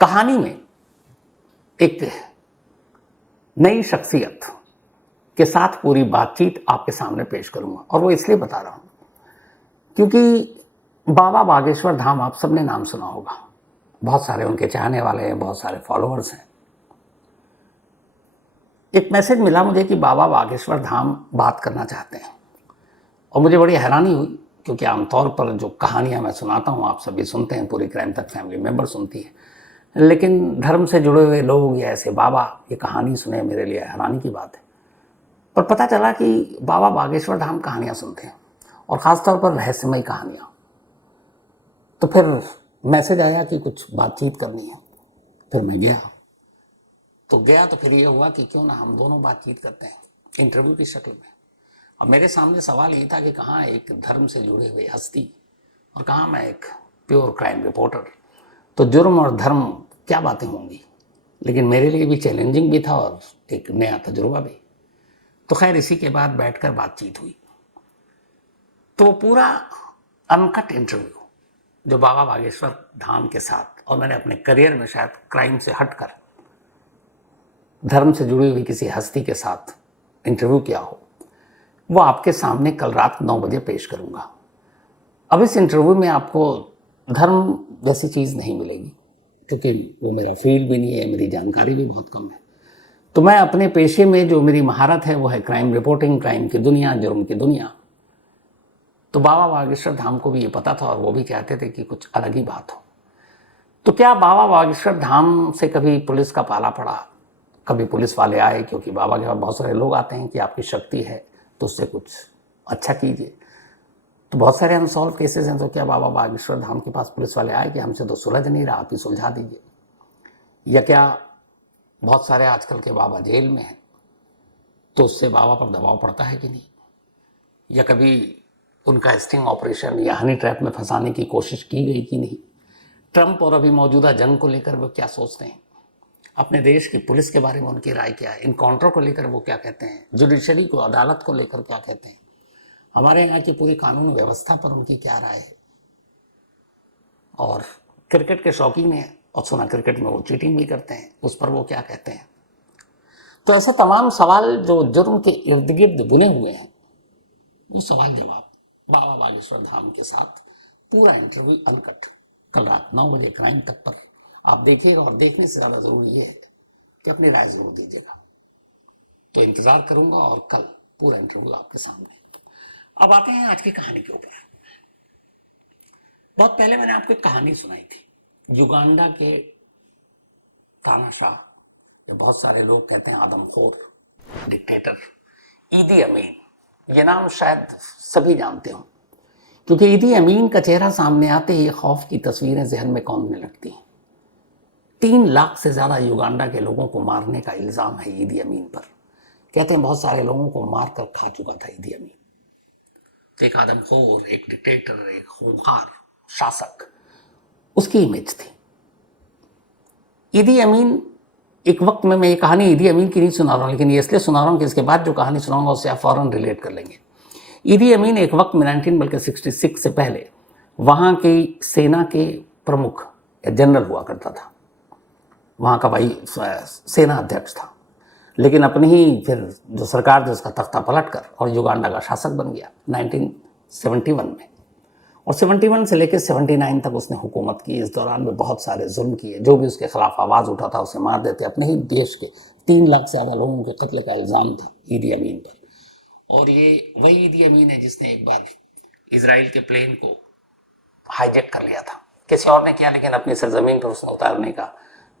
कहानी में एक नई शख्सियत के साथ पूरी बातचीत आपके सामने पेश करूंगा, और वो इसलिए बता रहा हूं क्योंकि बाबा बागेश्वर धाम आप सबने नाम सुना होगा। बहुत सारे उनके चाहने वाले हैं, बहुत सारे फॉलोअर्स हैं। एक मैसेज मिला मुझे कि बाबा बागेश्वर धाम बात करना चाहते हैं, और मुझे बड़ी हैरानी हुई क्योंकि आमतौर पर जो कहानियां मैं सुनाता हूं आप सभी सुनते हैं, पूरी क्राइम तक फैमिली मेंबर सुनती है, लेकिन धर्म से जुड़े हुए लोग या ऐसे बाबा ये कहानी सुने मेरे लिए हैरानी की बात है। पर पता चला कि बाबा बागेश्वर धाम कहानियां सुनते हैं, और ख़ासतौर पर रहस्यमयी कहानियां। तो फिर मैसेज आया कि कुछ बातचीत करनी है। फिर मैं गया तो फिर ये हुआ कि क्यों ना हम दोनों बातचीत करते हैं इंटरव्यू की शक्ल में। अब मेरे सामने सवाल ये था कि कहाँ एक धर्म से जुड़े हुए हस्ती और कहाँ मैं एक प्योर क्राइम रिपोर्टर। तो जुर्म और धर्म क्या बातें होंगी, लेकिन मेरे लिए भी चैलेंजिंग भी था और एक नया तजुर्बा भी। तो खैर इसी के बाद बैठकर बातचीत हुई। तो पूरा अनकट इंटरव्यू जो बाबा बागेश्वर धाम के साथ, और मैंने अपने करियर में शायद क्राइम से हटकर धर्म से जुड़ी हुई किसी हस्ती के साथ इंटरव्यू किया हो, वो आपके सामने कल रात 9 बजे पेश करूंगा। अब इस इंटरव्यू में आपको धर्म जैसी चीज़ नहीं मिलेगी क्योंकि वो मेरा फील्ड भी नहीं है, मेरी जानकारी भी बहुत कम है। तो मैं अपने पेशे में जो मेरी महारत है वो है क्राइम रिपोर्टिंग, क्राइम की दुनिया, जुर्म की दुनिया। तो बाबा बागेश्वर धाम को भी ये पता था और वो भी चाहते थे कि कुछ अलग ही बात हो। तो क्या बाबा बागेश्वर धाम से कभी पुलिस का पाला पड़ा, कभी पुलिस वाले आए, क्योंकि बाबा के पास बहुत सारे लोग आते हैं कि आपकी शक्ति है तो उससे कुछ अच्छा कीजिए। तो बहुत सारे अनसॉल्व केसेस हैं। तो क्या बाबा बागेश्वर धाम के पास पुलिस वाले आए कि हमसे तो सुलझ नहीं रहा, आप ही सुलझा दीजिए? या क्या बहुत सारे आजकल के बाबा जेल में हैं तो उससे बाबा पर दबाव पड़ता है कि नहीं? या कभी उनका स्टिंग ऑपरेशन या हनी ट्रैप में फंसाने की कोशिश की गई कि नहीं? ट्रंप और अभी मौजूदा जंग को लेकर वो क्या सोचते हैं? अपने देश की पुलिस के बारे में उनकी राय क्या है? इनकाउंटर को लेकर वो क्या कहते हैं? जुडिशरी को, अदालत को लेकर क्या कहते हैं? हमारे यहाँ की पूरी कानून व्यवस्था पर उनकी क्या राय है? और क्रिकेट के शौकीन हैं और सुना क्रिकेट में वो चीटिंग भी करते हैं, उस पर वो क्या कहते हैं? तो ऐसे तमाम सवाल जो जुर्म के इर्द गिर्द बुने हुए हैं, वो सवाल जवाब बाबा बागेश्वर धाम के साथ पूरा इंटरव्यू अनकट कल रात 9 बजे क्राइम तक पर आप देखिएगा। और देखने से ज़्यादा ज़रूरी ये है कि अपनी राय जरूर दीजिएगा। तो इंतज़ार करूंगा और कल पूरा इंटरव्यू आपके सामने। अब आते हैं आज की कहानी के ऊपर। बहुत पहले मैंने आपको एक कहानी सुनाई थी युगांडा के तानाशाह, जो बहुत सारे लोग कहते हैं आदमखोर डिक्टेटर, ईदी अमीन। ये नाम शायद सभी जानते हो क्योंकि ईदी अमीन का चेहरा सामने आते ही खौफ की तस्वीरें जहन में कौंधने लगती हैं। 3 लाख से ज्यादा युगांडा के लोगों को मारने का इल्जाम है ईदी अमीन पर। कहते हैं बहुत सारे लोगों को मार कर खा चुका था ईदी अमीन। तो एक आदमखोर, एक डिक्टेटर, एक खूंखार शासक, उसकी इमेज थी ईदी अमीन। एक वक्त में मैं ये कहानी ईदी अमीन की नहीं सुना रहा हूँ, लेकिन ये इसलिए सुना रहा हूँ कि इसके बाद जो कहानी सुनाऊंगा उससे आप फौरन रिलेट कर लेंगे। ईदी अमीन एक वक्त में 1966 से पहले वहाँ की सेना के प्रमुख या जनरल हुआ करता था, वहाँ का भाई सेना अध्यक्ष था। लेकिन अपनी ही फिर जो सरकार थी उसका तख्ता पलट कर और युगांडा का शासक बन गया 1971 में। और 71 से लेकर 79 तक उसने हुकूमत की। इस दौरान में बहुत सारे जुल्म किए, जो भी उसके खिलाफ आवाज़ उठाता उसे मार देते। अपने ही देश के 3 लाख से ज़्यादा लोगों के कत्ल का इल्ज़ाम था ईदी अमीन पर। और ये वही ईदी अमीन है जिसने एक बार इजराइल के प्लेन को हाईजैक कर लिया था, किसी और ने किया, लेकिन अपनी सरजमीन पर उसने उतारने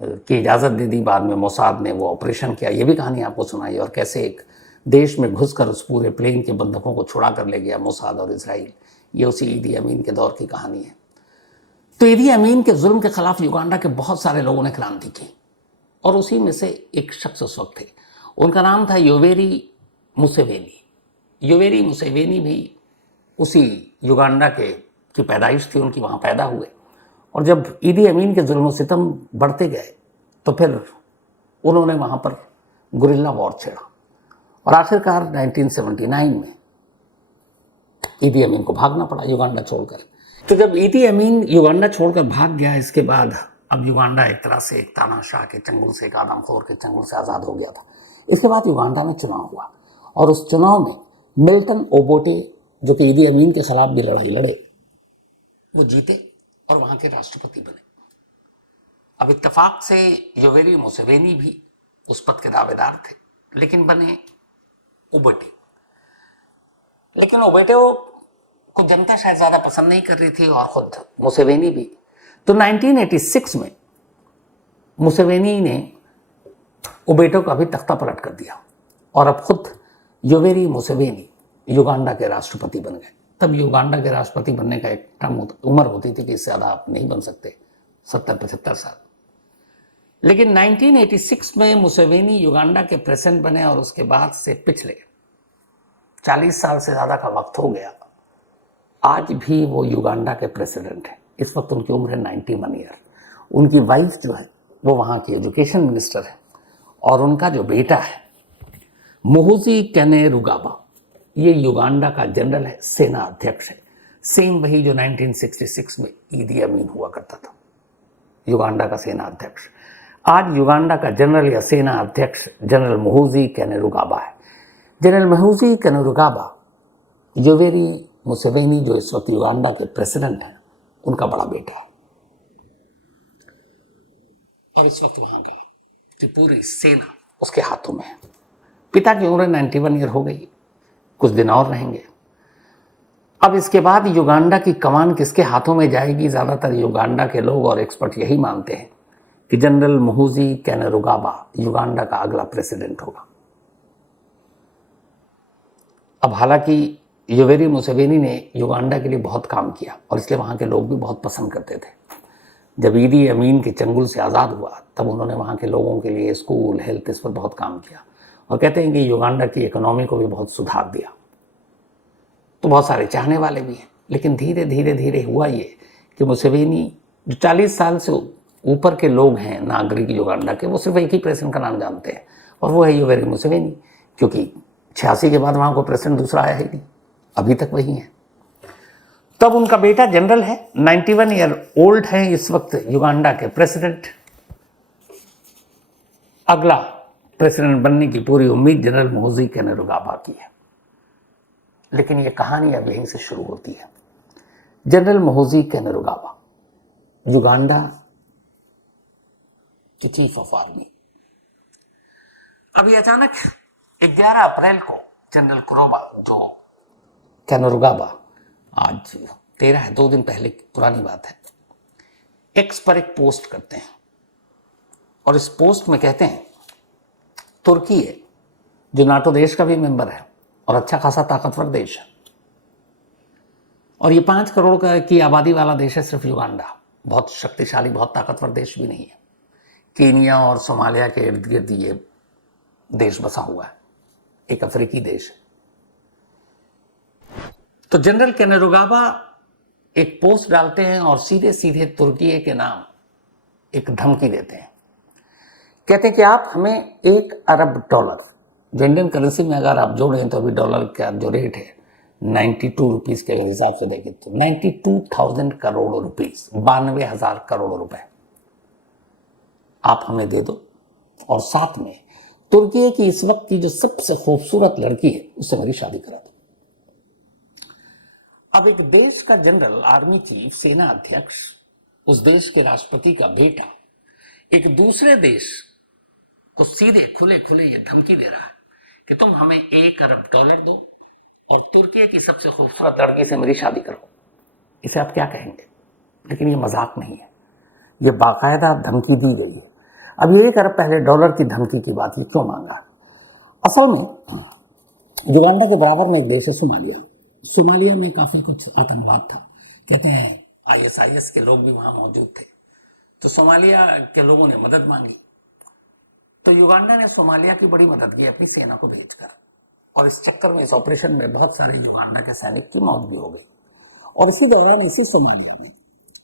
की इजाज़त दे दी। बाद में मोसाद ने वो ऑपरेशन किया, ये भी कहानी आपको सुनाई, और कैसे एक देश में घुसकर उस पूरे प्लेन के बंधकों को छुड़ा कर ले गया मोसाद और इजराइल। ये उसी ईदी अमीन के दौर की कहानी है। तो ईदी अमीन के जुल्म के खिलाफ युगांडा के बहुत सारे लोगों ने क्रांति की, और उसी में से एक शख्स उस वक्त थे, उनका नाम था योवेरी मुसेवेनी। योवेरी मुसेवेनी भी उसी युगांडा की पैदाइश थी उनकी, वहाँ पैदा हुए। और जब ईदी अमीन के जुल्म सितम बढ़ते गए तो फिर उन्होंने वहाँ पर गुरिल्ला वॉर छेड़ा, और आखिरकार 1979 में ईदी अमीन को भागना पड़ा युगांडा छोड़कर। तो जब ईदी अमीन युगांडा छोड़कर भाग गया, इसके बाद अब युगांडा एक तरह से एक तानाशाह के चंगुल से, एक आदमखोर के चंगुल से आज़ाद हो गया था। इसके बाद युगांडा में चुनाव हुआ और उस चुनाव में मिल्टन ओबोटे, जो कि ईदी अमीन के खिलाफ भी लड़ाई लड़े, वो जीते और वहां के राष्ट्रपति बने। अब इत्तेफाक से योवेरी मुसेवेनी भी उस पद के दावेदार थे, लेकिन बने ओबोटे। लेकिन ओबोटे को जनता शायद ज्यादा पसंद नहीं कर रही थी और खुद मुसेवेनी भी। तो 1986 में मुसेवेनी ने ओबेटो का भी तख्ता पलट कर दिया और अब खुद योवेरी मुसेवेनी युगांडा के राष्ट्रपति बन गए। तब युगांडा के राष्ट्रपति बनने का एक टर्म उम्र होती थी कि इससे ज़्यादा आप नहीं बन सकते, 70-75 साल। लेकिन 1986 में मुसेवेनी युगांडा के प्रेसिडेंट बने और उसके बाद से पिछले 40 साल से ज़्यादा का वक्त हो गया। आज भी वो युगांडा के प्रेसिडेंट हैं। इस वक्त उनकी उम्र है 91 ईयर। उनकी वाइफ जो है वो वहाँ की एजुकेशन मिनिस्टर है और उनका जो बेटा है मुहुजी कैनेरुगाबा, ये युगांडा का जनरल है, सेना अध्यक्ष है। सेम वही जो 1966 में ईदी अमीन हुआ करता था, युगांडा का सेना अध्यक्ष। आज युगांडा का जनरल या सेना अध्यक्ष जनरल मुहुजी कैनेरुगाबा है। जनरल मुहुजी कैनेरुगाबा योवेरी मुसेवेनी, जो इस वक्त युगांडा के प्रेसिडेंट हैं, उनका बड़ा बेटा है और इस वक्त वहां का पूरी सेना उसके हाथों में है। पिता की उम्र 91 ईयर हो गई, कुछ दिन और रहेंगे। अब इसके बाद युगांडा की कमान किसके हाथों में जाएगी? ज्यादातर युगांडा के लोग और एक्सपर्ट यही मानते हैं कि जनरल मुहुजी कैनेरुगाबा युगांडा का अगला प्रेसिडेंट होगा। अब हालांकि योवेरी मुसेवेनी ने युगांडा के लिए बहुत काम किया और इसलिए वहाँ के लोग भी बहुत पसंद करते थे। जब ईदी अमीन के चंगुल से आज़ाद हुआ तब उन्होंने वहाँ के लोगों के लिए स्कूल, हेल्थ, इस पर बहुत काम किया और कहते हैं कि युगांडा की इकोनॉमी को भी बहुत सुधार दिया। तो बहुत सारे चाहने वाले भी हैं, लेकिन धीरे धीरे धीरे हुआ ये कि मुसेवेनी, जो 40 साल से ऊपर के लोग हैं नागरिक युगांडा के, वो सिर्फ एक ही प्रेसिडेंट का नाम जानते हैं और वो है योवेरी मुसेवेनी, क्योंकि 86 के बाद वहाँ को प्रेसिडेंट दूसरा आया ही नहीं, अभी तक वही है। तब उनका बेटा जनरल है, 91 ईयर ओल्ड है इस वक्त युगांडा के प्रेसिडेंट। अगला प्रेसिडेंट बनने की पूरी उम्मीद जनरल मुहुजी कैनेरुगाबा की है। लेकिन ये कहानी अब यहीं से शुरू होती है। जनरल मुहुजी कैनेरुगाबा युगांडा के चीफ ऑफ आर्मी। अभी अचानक 11 अप्रैल को जनरल कुरोबा, जो कैनेरुगाबा आज 13 है, 2 दिन पहले पुरानी बात है, एक्स पर एक पोस्ट करते हैं और इस पोस्ट में कहते हैं तुर्की है, जो नाटो देश का भी मेंबर है और अच्छा खासा ताकतवर देश है, और ये 5 करोड़ की आबादी वाला देश है सिर्फ युगांडा, बहुत शक्तिशाली, बहुत ताकतवर देश भी नहीं है। केनिया और सोमालिया के इर्द गिर्द ये देश बसा हुआ है, एक अफ्रीकी देश है। तो जनरल कैनेरुगाबा एक पोस्ट डालते हैं और सीधे सीधे तुर्की के नाम एक धमकी देते हैं। कहते हैं कि आप हमें $1 अरब, जो इंडियन करेंसी में अगर आप जोड़ें तो अभी डॉलर का जो रेट है 92 रुपीज़ के हिसाब से देखें तो 92,000 करोड़ रुपीस, 92,000 करोड़ रुपए आप हमें दे दो और साथ में तुर्की की इस वक्त की जो सबसे खूबसूरत लड़की है उससे मेरी शादी करा दो। अब एक देश का जनरल, आर्मी चीफ, सेना अध्यक्ष, उस देश के राष्ट्रपति का बेटा एक दूसरे देश को सीधे खुले खुले ये धमकी दे रहा है कि तुम हमें $1 अरब दो और तुर्की की सबसे खूबसूरत लड़की से मेरी शादी करो। इसे आप क्या कहेंगे? लेकिन ये मजाक नहीं है, ये बाकायदा धमकी दी गई है। अब ये $1 अरब पहले डॉलर की धमकी की बात ये क्यों मांगा? असल में युगांडा के बराबर में एक देश है सोमालिया। सोमालिया में काफी कुछ आतंकवाद था, कहते हैं ISIS के लोग भी वहां मौजूद थे। तो सोमालिया के लोगों ने मदद मांगी तो युगांडा ने सोमालिया की बड़ी मदद की अपनी सेना को भेजकर, और इस चक्कर में, इस ऑपरेशन में बहुत सारे युगांडा के सैनिक की मौत भी हो गई। और इसी दौरान इसी सोमालिया में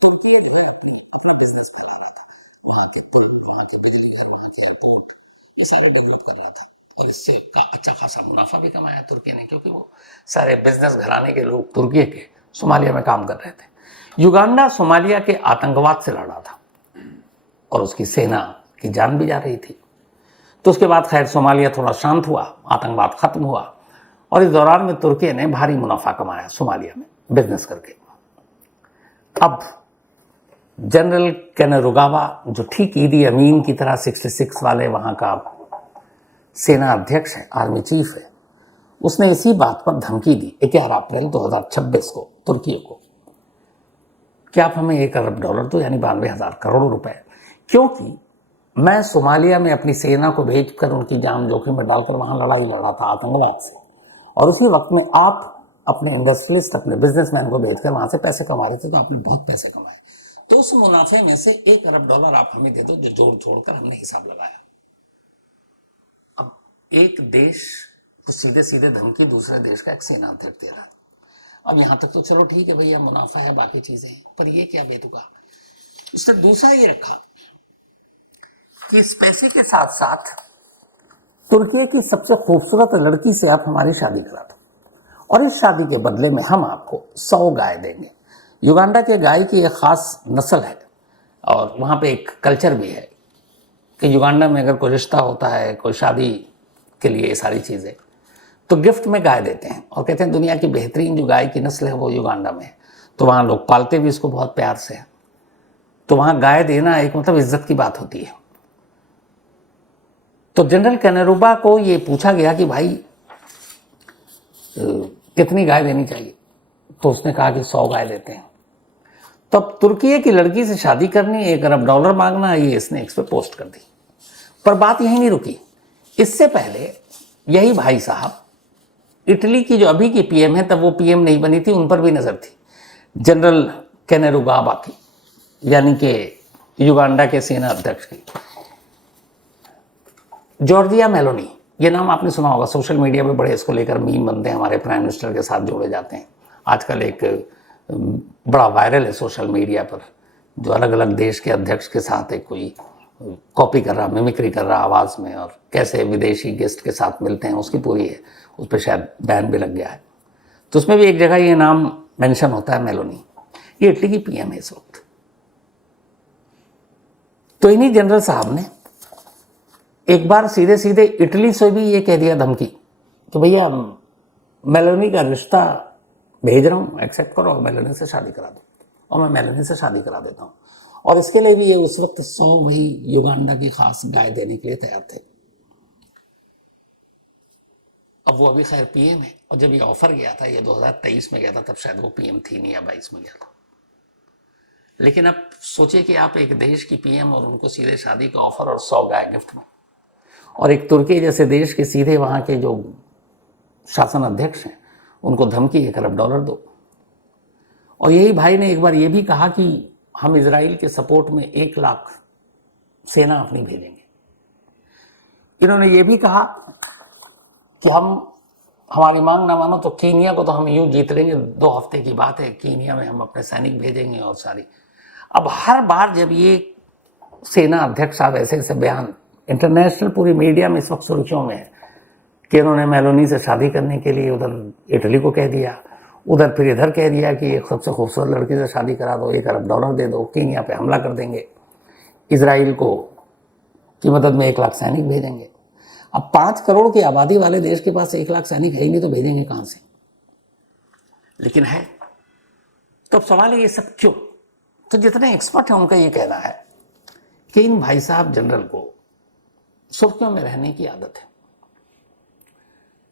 तुर्की अपना बिजनेस कर रहा था, वहाँ के पुल, वहाँ के बिजली, वहाँ के एयरपोर्ट, ये सारे डेवलप कर रहा था और इससे अच्छा खासा मुनाफा भी कमाया तुर्की ने, क्योंकि वो सारे बिजनेस घराने के लोग तुर्की के सोमालिया में काम कर रहे थे। युगांडा सोमालिया के आतंकवाद से लड़ा था और उसकी सेना की जान भी जा रही थी। तो उसके बाद खैर सोमालिया थोड़ा शांत हुआ, आतंकवाद खत्म हुआ, और इस दौरान में तुर्की ने भारी मुनाफा कमाया सोमालिया में बिजनेस करके। अब जनरल कैनरुगावा जो ठीक ईदी अमीन की तरह 66 वाले वहां का सेना अध्यक्ष है, आर्मी चीफ है, उसने इसी बात पर धमकी दी 11 अप्रैल 2026 को तुर्की को कि आप हमें $1 अरब दो, यानी 92,000 करोड़ रुपए, क्योंकि मैं सोमालिया में अपनी सेना को भेजकर उनकी जान जोखिम में डालकर वहां लड़ाई लड़ा था आतंकवाद से, और उसी वक्त में आप अपने इंडस्ट्रियलिस्ट, अपने बिजनेसमैन को भेजकर वहां से पैसे कमा रहे थे, तो आपने बहुत पैसे कमाए, तो उस मुनाफे में से $1 अरब आप हमें दे दो, जो जोड़ जोड़कर हमने हिसाब लगाया। अब एक देश तो सीधे सीधे धमकी दूसरे देश का एक सेना अध्यक्ष दे रहा। अब यहां तक तो चलो ठीक है भैया, मुनाफा है, बाकी चीजें, पर ये क्या बेतुका। उसने दूसरा ये रखा कि इस पैसे के साथ साथ तुर्की की सबसे खूबसूरत लड़की से आप हमारी शादी करा दो, और इस शादी के बदले में हम आपको 100 गाय देंगे। युगांडा के गाय की एक खास नस्ल है, और वहाँ पे एक कल्चर भी है कि युगांडा में अगर कोई रिश्ता होता है, कोई शादी के लिए, ये सारी चीज़ें, तो गिफ्ट में गाय देते हैं, और कहते हैं दुनिया की बेहतरीन जो गाय की नस्ल है वो युगांडा में है। तो वहाँ लोग पालते भी इसको बहुत प्यार से, तो वहाँ गाय देना एक मतलब इज्जत की बात होती है। तो जनरल कैनरुबा को ये पूछा गया कि भाई कितनी गाय देनी चाहिए, तो उसने कहा कि 100 गाय देते हैं। तब तुर्की की लड़की से शादी करनी, $1 अरब मांगना, ये इसने इस पर पोस्ट कर दी। पर बात यहीं नहीं रुकी, इससे पहले यही भाई साहब इटली की जो अभी की पीएम है, तब वो पीएम नहीं बनी थी, उन पर भी नजर थी, जनरल कैनरुगावा की, यानी कि युगांडा के सेना अध्यक्ष की, जॉर्जिया मेलोनी। ये नाम आपने सुना होगा, सोशल मीडिया पे बड़े इसको लेकर मीम बनते हैं, हमारे प्राइम मिनिस्टर के साथ जोड़े जाते हैं। आजकल एक बड़ा वायरल है सोशल मीडिया पर, जो अलग अलग देश के अध्यक्ष के साथ एक कोई कॉपी कर रहा, मिमिक्री कर रहा आवाज़ में, और कैसे विदेशी गेस्ट के साथ मिलते हैं, उसकी पूरी है, उस पर शायद बैन भी लग गया है। तो उसमें भी एक जगह ये नाम मेंशन होता है, मेलोनी। ये इटली की पीएम है इस वक्त। तो इन्हीं जनरल साहब ने एक बार सीधे सीधे इटली से भी ये कह दिया धमकी कि भैया मेलोनी का रिश्ता भेज रहा हूँ, एक्सेप्ट करो, मेलोनी से शादी करा दो, और मैं मेलोनी से शादी करा देता हूँ। और इसके लिए भी ये उस वक्त 100 वही युगांडा की खास गाय देने के लिए तैयार थे। अब वो अभी खैर पीएम है, और जब ये ऑफर गया था, ये 2023 में गया था, तब शायद वो पीएम थी नहीं, या 22 में गया था। लेकिन अब सोचिए कि आप एक देश की पीएम और उनको सीधे शादी का ऑफर और 100 गाय गिफ्ट में, और एक तुर्की जैसे देश के सीधे वहाँ के जो शासन अध्यक्ष हैं उनको धमकी $1 अरब दो। और यही भाई ने एक बार ये भी कहा कि हम इजराइल के सपोर्ट में 1 लाख सेना अपनी भेजेंगे। इन्होंने ये भी कहा कि हमारी मांग ना मानो तो कीनिया को तो हम यूं जीत लेंगे, 2 हफ्ते की बात है, कीनिया में हम अपने सैनिक भेजेंगे और सारी। अब हर बार जब ये सेना अध्यक्ष साहब ऐसे ऐसे बयान, इंटरनेशनल पूरी मीडिया में इस वक्त सुर्खियों में है कि इन्होंने मेलोनी से शादी करने के लिए उधर इटली को कह दिया, उधर फिर इधर कह दिया कि एक सबसे खूबसूरत लड़की से शादी करा दो, $1 अरब दे दो, कीनिया पे हमला कर देंगे, इजराइल को की मदद में 1 लाख सैनिक भेजेंगे। अब 5 करोड़ की आबादी वाले देश के पास 1 लाख सैनिक है ही नहीं, तो भेजेंगे कहां से। लेकिन है। तो अब सवाल है ये सब क्यों। तो जितने एक्सपर्ट हैं उनका ये कहना है कि इन भाई साहब जनरल को सुर्खियों में रहने की आदत है।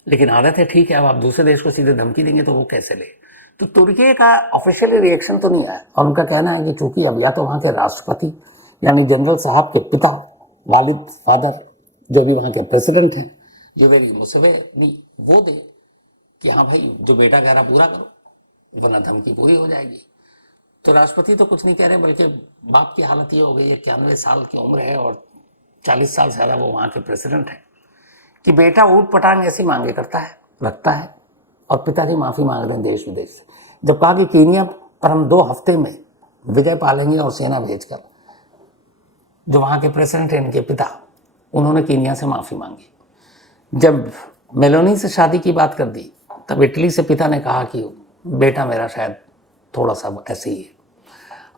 लेकिन आदत है ठीक है, अब आप दूसरे देश को सीधे धमकी देंगे तो वो कैसे ले। तो तुर्की का ऑफिशियली रिएक्शन तो नहीं आया, और उनका कहना है कि चूंकि अब या तो वहां के राष्ट्रपति यानी जनरल साहब के पिता, वालिद, फादर, जो भी वहां के प्रेसिडेंट हैं, युवेरी मुसेवेनी, वो दे कि हाँ भाई जो बेटा कह रहा पूरा करो, वरना धमकी पूरी हो जाएगी। तो राष्ट्रपति तो कुछ नहीं कह रहे, बल्कि बाप की हालत ये हो गई है, 91 साल की उम्र है और 40 साल से ज्यादा वो वहां के प्रेसिडेंट है, कि बेटा ऊट पटांग ऐसी मांगे करता है, रखता है, और पिताजी माफी मांग रहे हैं देश विदेश से। जब कहा कि कीनिया पर हम 2 हफ्ते में विजय पालेंगे और सेना भेजकर, जो वहां के प्रेसिडेंट हैं इनके पिता, उन्होंने कीनिया से माफी मांगी। जब मेलोनी से शादी की बात कर दी, तब इटली से पिता ने कहा कि बेटा मेरा शायद थोड़ा सा ऐसे ही है।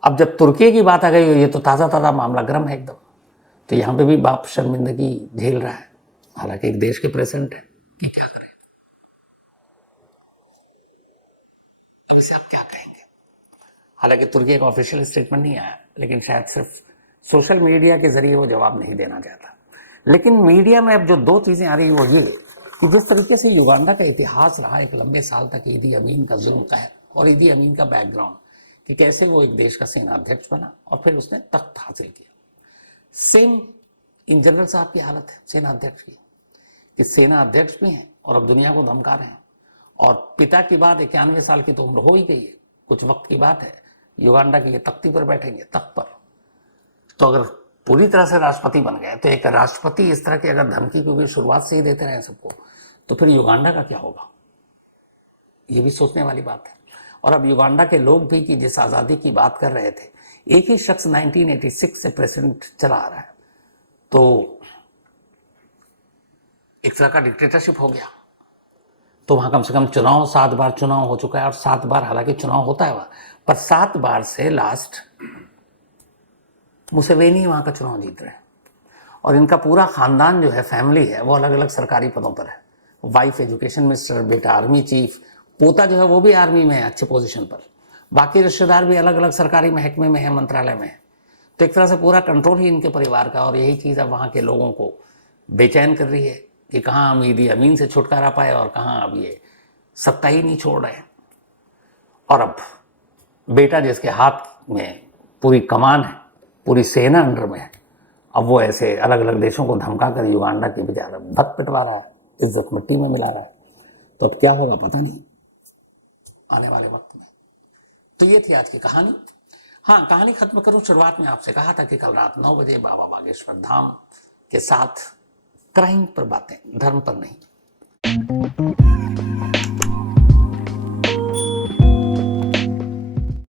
अब जब तुर्की की बात आ गई, ये तो ताज़ा ताज़ा मामला गर्म है एकदम, तो यहाँ पे भी बाप शर्मिंदगी झेल रहा है, हालांकि एक देश के प्रेसिडेंट है, कि क्या करें। अब इसे आप क्या कहेंगे? हालांकि तुर्की का ऑफिशियल स्टेटमेंट नहीं आया, लेकिन शायद सिर्फ सोशल मीडिया के जरिए वो जवाब नहीं देना चाहता। लेकिन मीडिया में अब जो दो चीजें आ रही है वो ये कि जिस तरीके से युगांडा का इतिहास रहा एक लंबे साल तक, ईदी अमीन का जुल्म कहर और ईदी अमीन का बैकग्राउंड, कि कैसे वो एक देश का सेनाध्यक्ष बना और फिर उसने तख्त हासिल किया। सेम इन जनरल साहब की हालत है सेनाध्यक्ष की, कि सेना अध्यक्ष भी हैं और अब दुनिया को धमका रहे हैं, और पिता की बात 91 साल की तो उम्र हो ही गई है, कुछ वक्त की बात है, युगांडा के लिए तख्ती पर बैठेंगे, तख्त पर। तो अगर पूरी तरह से राष्ट्रपति बन गए, तो एक राष्ट्रपति इस तरह की अगर धमकी, क्योंकि शुरुआत से ही देते रहे सबको, तो फिर युगांडा का क्या होगा, ये भी सोचने वाली बात है। और अब युगांडा के लोग भी कि जिस आज़ादी की बात कर रहे थे, एक ही शख्स 1986 से प्रेसिडेंट चला आ रहा है, तो एक तरह का डिक्टेटरशिप हो गया। तो वहां कम से कम चुनाव, 7 बार चुनाव हो चुका है, और 7 बार हालांकि चुनाव होता है वहां, पर 7 बार से लास्ट मुसेवेनी वहां का चुनाव जीत रहे हैं। और इनका पूरा खानदान जो है, फैमिली है, वो अलग अलग सरकारी पदों पर है। वाइफ एजुकेशन मिनिस्टर, बेटा आर्मी चीफ, पोता जो है वो भी आर्मी में है अच्छे पोजीशन पर, बाकी रिश्तेदार भी अलग अलग सरकारी महकमे में है, मंत्रालय में है। तो एक तरह से पूरा कंट्रोल ही इनके परिवार का, और यही चीज़ अब वहाँ के लोगों को बेचैन कर रही है कि कहाँ हम ईदी अमीन से छुटकारा पाए और कहाँ अब ये सत्ता ही नहीं छोड़ रहे। और अब बेटा जिसके हाथ में पूरी कमान है, पूरी सेना अंडर में है, अब वो ऐसे अलग अलग देशों को धमका कर युगांडा की बेचारा भत पिटवा रहा है, इज्जत मिट्टी में मिला रहा है। तो अब क्या होगा पता नहीं आने वाले वक्त में। तो ये थी आज की कहानी। हाँ, कहानी खत्म करूं, शुरुआत में आपसे कहा था कि कल रात 9 बजे बाबा बागेश्वर धाम के साथ क्राइम पर बातें, धर्म पर नहीं।